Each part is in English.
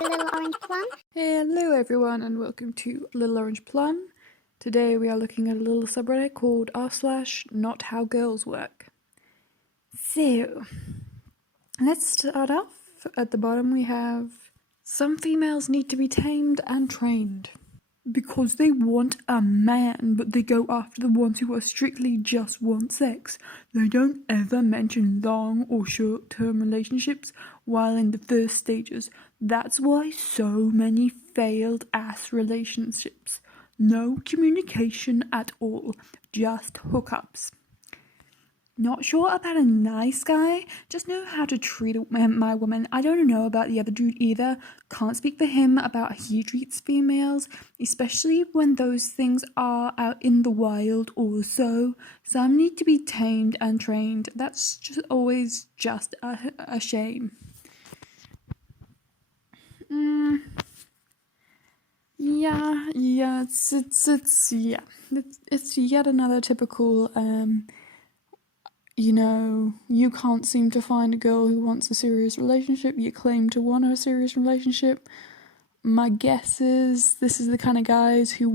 Little Orange Plum. Hello everyone and welcome to Little Orange Plum. Today we are looking at a little subreddit called r/NotHowGirlsWork. So, let's start off. At the bottom we have, some females need to be tamed and trained. Because they want a man, but they go after the ones who are strictly just want sex. They don't ever mention long or short-term relationships while in the first stages. That's why so many failed ass relationships. No communication at all, just hookups. Not sure about a nice guy, just know how to treat my woman. I don't know about the other dude either. Can't speak for him about how he treats females, especially when those things are out in the wild also. Some need to be tamed and trained. That's just always just a shame. It's yet another typical you can't seem to find a girl who wants a serious relationship, you claim to want a serious relationship. My guess is this is the kind of guys who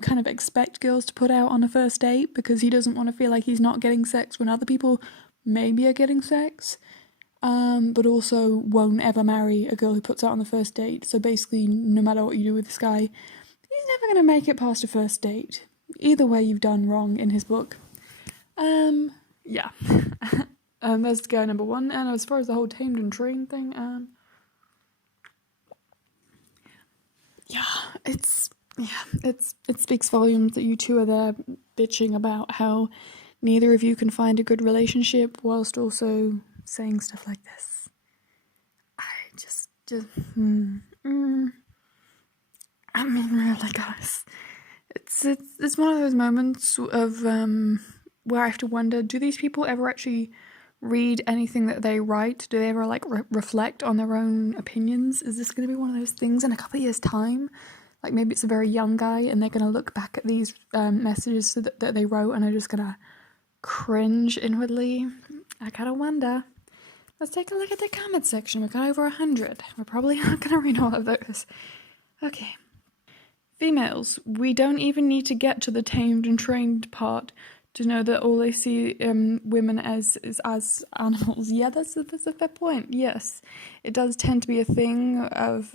kind of expect girls to put out on a first date because he doesn't want to feel like he's not getting sex when other people maybe are getting sex, but also won't ever marry a girl who puts out on the first date. So basically, no matter what you do with this guy, he's never going to make it past a first date. Either way, you've done wrong in his book. Yeah. That's guy number one. And as far as the whole tamed and trained thing, it speaks volumes that you two are there bitching about how neither of you can find a good relationship whilst also saying stuff like this. I mean, really, guys, it's one of those moments of where I have to wonder, do these people ever actually read anything that they write? Do they ever reflect on their own opinions? Is this going to be one of those things in a couple of years' time? Like maybe it's a very young guy and they're going to look back at these messages that they wrote and are just going to cringe inwardly. I gotta wonder. Let's take a look at the comment section. We've got over 100. We're probably not going to read all of those. Okay. Females, we don't even need to get to the tamed and trained part to know that all they see women as animals. Yeah, that's a fair point. Yes, it does tend to be a thing of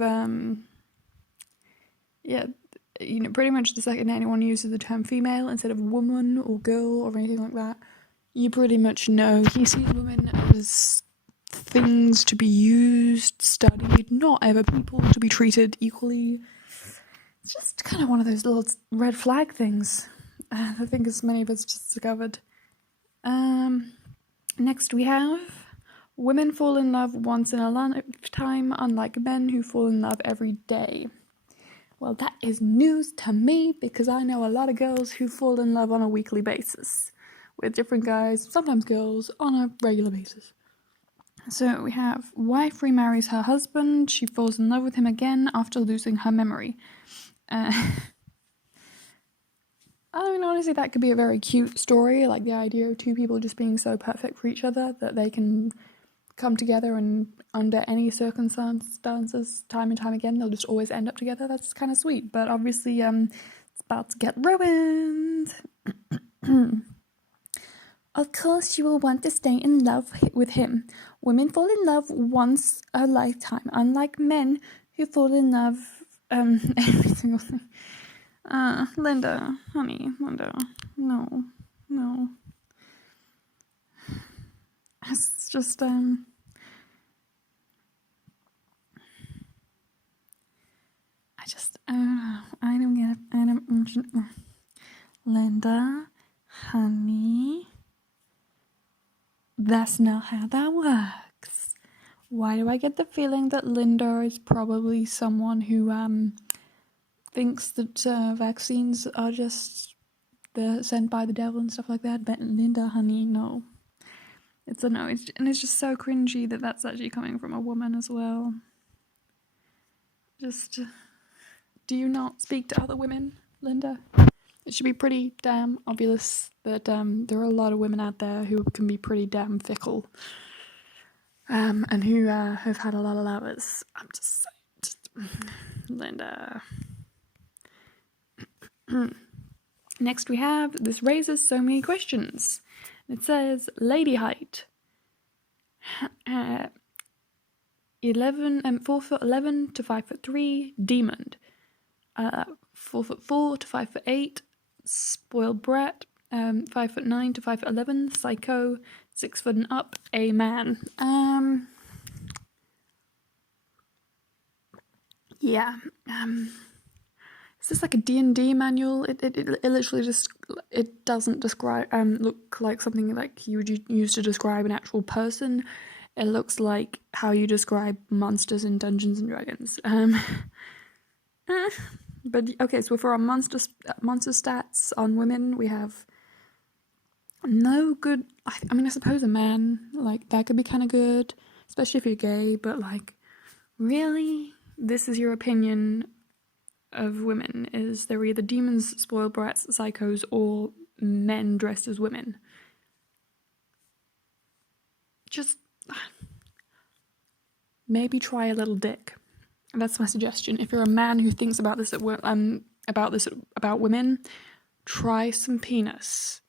pretty much the second anyone uses the term female instead of woman or girl or anything like that, you pretty much know he sees women as things to be used, studied, not ever people to be treated equally. It's just kind of one of those little red flag things. I think as many of us just discovered. Next we have, women fall in love once in a lifetime, unlike men who fall in love every day. Well, that is news to me because I know a lot of girls who fall in love on a weekly basis with different guys, sometimes girls, on a regular basis. So we have, wife remarries her husband, she falls in love with him again after losing her memory. I mean, honestly, that could be a very cute story, like the idea of two people just being so perfect for each other that they can come together and under any circumstances, time and time again, they'll just always end up together. That's kind of sweet, but obviously it's about to get ruined. Of course you will want to stay in love with him. Women fall in love once a lifetime, unlike men who fall in love every single thing. Linda, honey, Linda, no. It's just, I don't get it, Linda, honey, that's not how that works. Why do I get the feeling that Linda is probably someone who, thinks that vaccines are just sent by the devil and stuff like that? But Linda, honey, no. It's a no. It's just so cringy that that's actually coming from a woman as well. Just, do you not speak to other women, Linda? It should be pretty damn obvious that there are a lot of women out there who can be pretty damn fickle, and who have had a lot of lovers. I'm just saying. Linda. Next we have, this raises so many questions. It says, lady height. 4'11" to 5'3", demon. 4'4" to 5'8", spoiled brat. 5'9" to 5'11", psycho. 6 foot and up, a man. Yeah. Is this like a D&D manual? It literally just, it doesn't describe look like something like you would use to describe an actual person. It looks like how you describe monsters in Dungeons and Dragons. But okay, so for our monster stats on women, we have no good. I mean, I suppose a man, like, that could be kind of good, especially if you're gay. But like, really, this is your opinion of women? Is they're either demons, spoiled brats, psychos, or men dressed as women? Just maybe try a little dick. That's my suggestion. If you're a man who thinks about this about women, try some penis.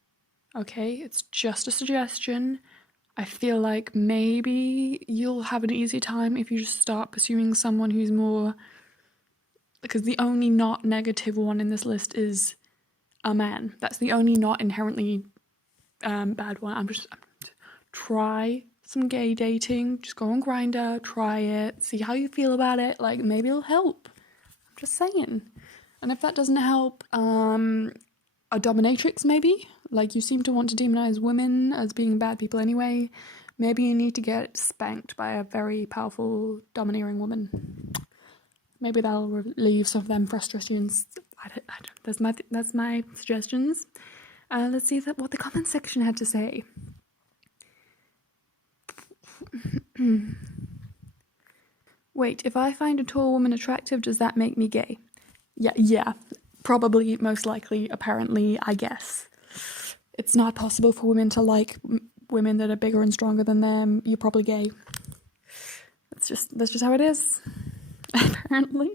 Okay, it's just a suggestion. I feel like maybe you'll have an easy time if you just start pursuing someone who's more, because the only not negative one in this list is a man. That's the only not inherently bad one. Try some gay dating. Just go on Grindr, try it, see how you feel about it. Like, maybe it'll help. I'm just saying. And if that doesn't help, a dominatrix maybe. Like, you seem to want to demonize women as being bad people anyway. Maybe you need to get spanked by a very powerful, domineering woman. Maybe that'll relieve some of them frustrations. I don't, that's my suggestions. Let's see what the comment section had to say. Wait, if I find a tall woman attractive, does that make me gay? Yeah, probably, most likely, apparently, I guess. It's not possible for women to like women that are bigger and stronger than them. You're probably gay. That's just how it is. Apparently.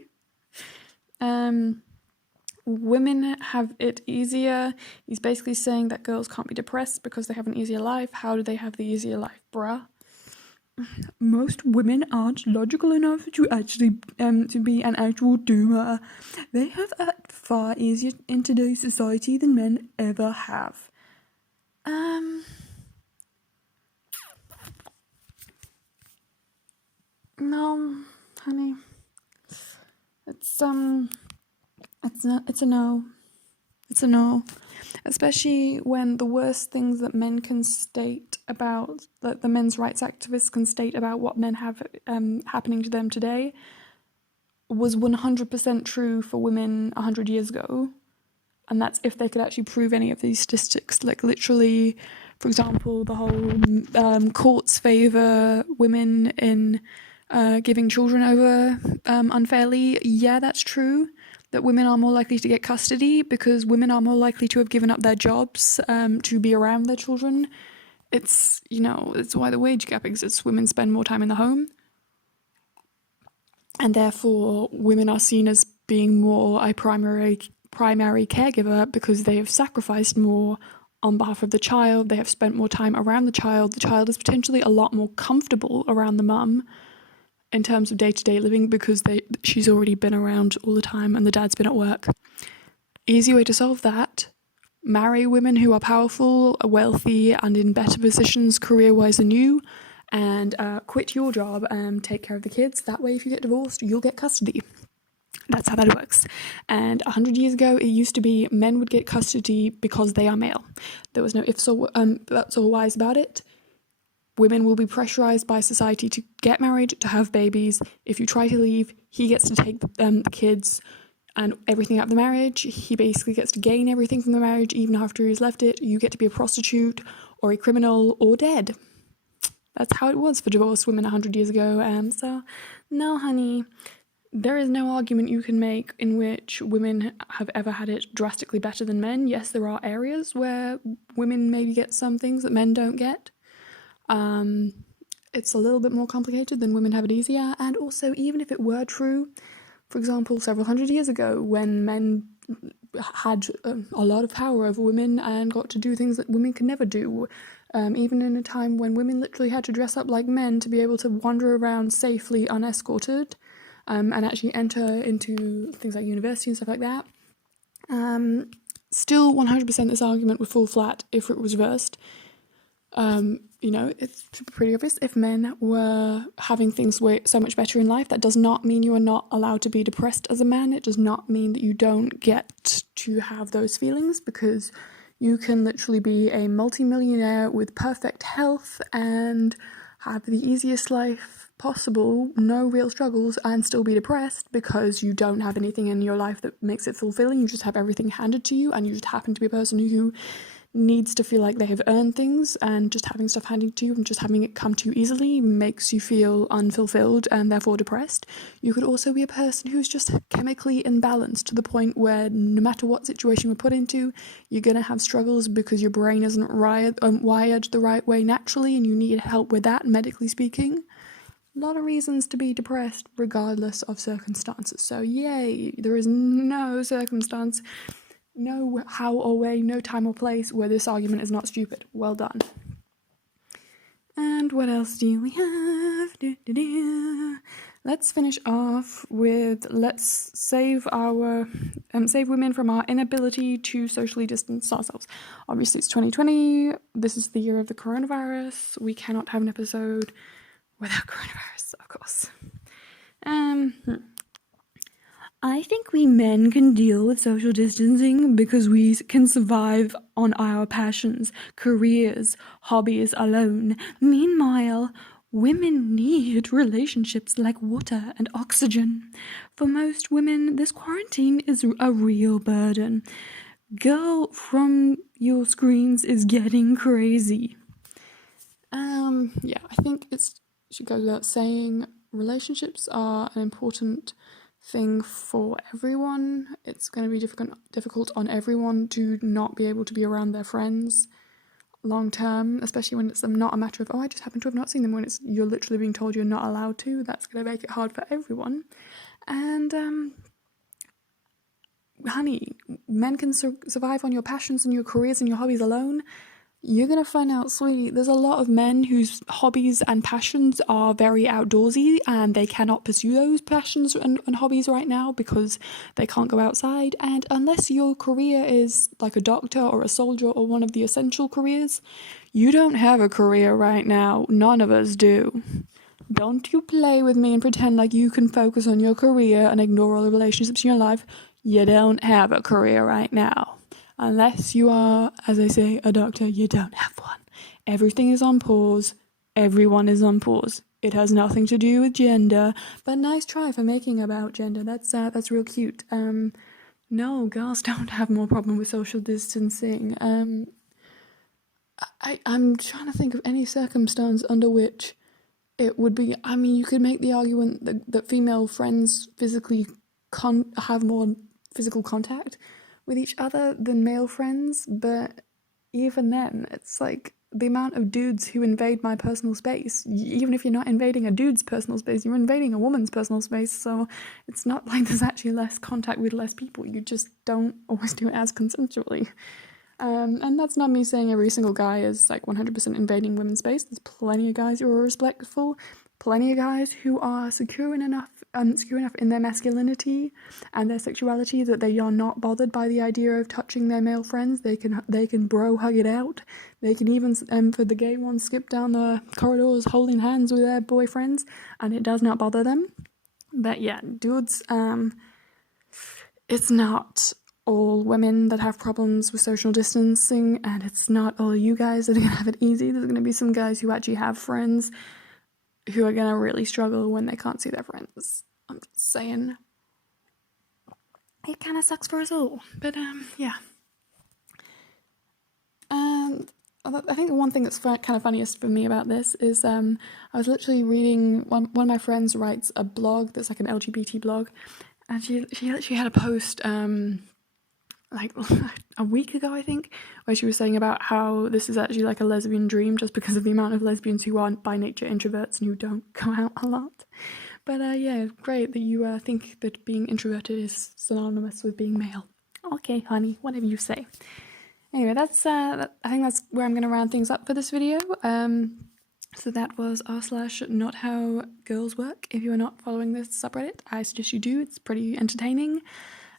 Women have it easier. He's basically saying that girls can't be depressed because they have an easier life. How do they have the easier life, bruh? Most women aren't logical enough to actually to be an actual doomer. They have it far easier in today's society than men ever have. No, honey. It's a no. It's a no. Especially when the worst things that men can state about, that the men's rights activists can state about what men have happening to them today, was 100% true for women 100 years ago. And that's if they could actually prove any of these statistics. Like, literally, for example, the whole courts favour women in giving children over unfairly. Yeah, that's true. That women are more likely to get custody because women are more likely to have given up their jobs to be around their children. It's why the wage gap exists. Women spend more time in the home. And therefore, women are seen as being more a primary caregiver because they have sacrificed more on behalf of the child. They have spent more time around the child. The child is potentially a lot more comfortable around the mum in terms of day-to-day living because she's already been around all the time and the dad's been at work. Easy way to solve that: marry women who are powerful, are wealthy, and in better positions career-wise than you, and quit your job and take care of the kids. That way, if you get divorced, you'll get custody. That's how that works. And 100 years ago, it used to be men would get custody because they are male. There was no ifs or buts or whys about it. Women will be pressurized by society to get married, to have babies. If you try to leave, he gets to take the kids and everything out of the marriage. He basically gets to gain everything from the marriage, even after he's left it. You get to be a prostitute or a criminal or dead. That's how it was for divorced women 100 years ago. So, no, honey, there is no argument you can make in which women have ever had it drastically better than men. Yes, there are areas where women maybe get some things that men don't get. It's a little bit more complicated than women have it easier. And also, even if it were true, For example, several hundred years ago, when men had a lot of power over women and got to do things that women could never do, even in a time when women literally had to dress up like men to be able to wander around safely unescorted, and actually enter into things like university and stuff like that. Still 100% this argument would fall flat if it was reversed. It's pretty obvious. If men were having things so much better in life, that does not mean you are not allowed to be depressed as a man. It does not mean that you don't get to have those feelings, because you can literally be a multi-millionaire with perfect health and have the easiest life possible, no real struggles, and still be depressed because you don't have anything in your life that makes it fulfilling. You just have everything handed to you, and you just happen to be a person who needs to feel like they have earned things, and just having stuff handed to you and just having it come to you easily makes you feel unfulfilled and therefore depressed. You could also be a person who's just chemically imbalanced to the point where no matter what situation we're put into, you're going to have struggles because your brain isn't wired the right way naturally, and you need help with that, medically speaking. A lot of reasons to be depressed regardless of circumstances. So yay, there is no circumstance, no how or way, no time or place where this argument is not stupid. Well done. And what else do we have? Let's finish off with let's save women from our inability to socially distance ourselves. Obviously it's 2020, this is the year of the coronavirus, we cannot have an episode without coronavirus, of course. I think we men can deal with social distancing because we can survive on our passions, careers, hobbies alone. Meanwhile, women need relationships like water and oxygen. For most women, this quarantine is a real burden. Girl from your screens is getting crazy. I think it should go without saying, relationships are an important thing for everyone. It's going to be difficult on everyone to not be able to be around their friends long term, especially when it's not a matter of, I just happen to have not seen them, when you're literally being told you're not allowed to. That's going to make it hard for everyone. And honey, men can survive on your passions and your careers and your hobbies alone. You're going to find out, sweetie, there's a lot of men whose hobbies and passions are very outdoorsy, and they cannot pursue those passions and hobbies right now because they can't go outside. And unless your career is like a doctor or a soldier or one of the essential careers, you don't have a career right now. None of us do. Don't you play with me and pretend like you can focus on your career and ignore all the relationships in your life. You don't have a career right now. Unless you are, as I say, a doctor, you don't have one. Everything is on pause. Everyone is on pause. It has nothing to do with gender, but nice try for making about gender. That's real cute. No, girls don't have more problem with social distancing. I'm trying to think of any circumstance under which it would be. I mean, you could make the argument that female friends physically have more physical contact with each other than male friends, but even then, it's like the amount of dudes who invade my personal space. Even if you're not invading a dude's personal space, you're invading a woman's personal space, so it's not like there's actually less contact with less people. You just don't always do it as consensually. And that's not me saying every single guy is like 100% invading women's space. There's plenty of guys who are respectful, plenty of guys who are secure enough in their masculinity and their sexuality that they are not bothered by the idea of touching their male friends. They can bro hug it out. They can even, for the gay ones, skip down the corridors holding hands with their boyfriends, and it does not bother them. But yeah, dudes, it's not all women that have problems with social distancing, and it's not all you guys that are gonna have it easy. There's gonna be some guys who actually have friends who are gonna really struggle when they can't see their friends. I'm just saying, it kind of sucks for us all. But yeah. And I think the one thing that's kind of funniest for me about this is I was literally reading, one of my friends writes a blog that's like an LGBT blog, and she literally had a post like a week ago, I think, where she was saying about how this is actually like a lesbian dream just because of the amount of lesbians who are by nature introverts and who don't go out a lot. But yeah, great that you think that being introverted is synonymous with being male. Okay, honey, whatever you say. Anyway, that's I think that's where I'm going to round things up for this video. So that was r/NotHowGirlsWork. If you are not following this subreddit, I suggest you do. It's pretty entertaining.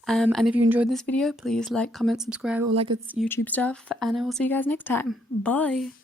And if you enjoyed this video, please like, comment, subscribe, all that good YouTube stuff. And I will see you guys next time. Bye!